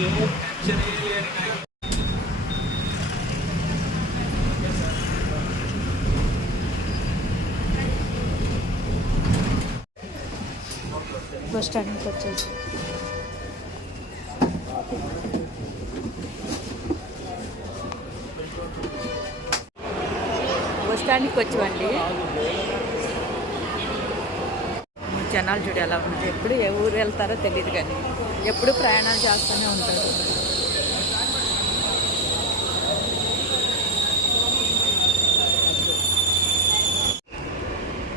Bus స్టాండ్కి వచ్చేసి bus స్టాండ్కి వచ్చామండి. జనాలు చూడు ఎలా ఉంది. ఎప్పుడు ఏ ఊరు వెళ్తారో తెలియదు కానీ ఎప్పుడు ప్రయాణాలు చేస్తూనే ఉంటారు.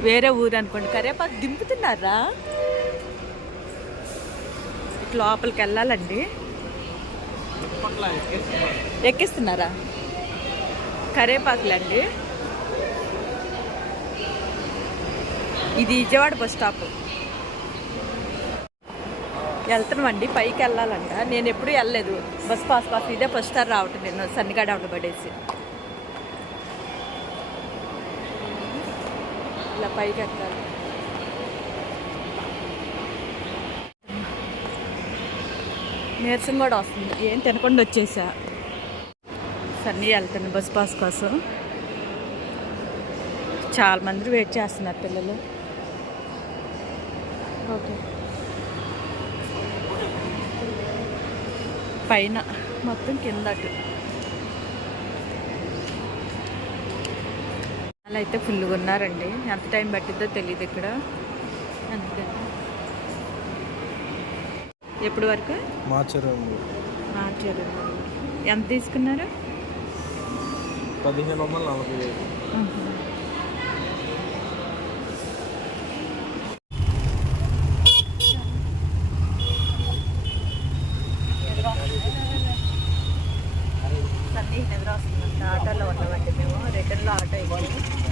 వేరే ఊరు అనుకోండి. కరివేపాకు దింపుతున్నారా? ఇట్లా లోపలికి వెళ్ళాలండి. ఎక్కిస్తున్నారా? కరివేపాకులండి. ఇది విజయవాడ బస్ స్టాప్. వెళ్తున్నామండి. పైకి వెళ్ళాలంట. నేను ఎప్పుడూ వెళ్ళలేదు. బస్ పాస్ ఇదే ఫస్ట్ సార్ రావటం నేను సన్నిగాడ పడేసి ఇలా పైకి ఎక్కాలి. నీరసం కూడా వస్తుంది. ఏం తినకుండా వచ్చేసా. సన్నీ వెళ్తాను బస్ పాస్ కోసం. చాలా మంది వెయిట్ చేస్తున్నారు పిల్లలు. ఓకే, పైన మొత్తం కింద అటు అలా అయితే ఫుల్గా ఉన్నారండి. ఎంత టైం పట్టిద్దో తెలియదు ఇక్కడ. అందుకని ఎప్పుడు వరకు మార్చి ఎంత తీసుకున్నారు? 1540. సన్నీ నిద్ర వస్తుందంట. ఆటోలో ఉన్నామండి మేము. రిటర్న్లో ఆటో ఎక్కి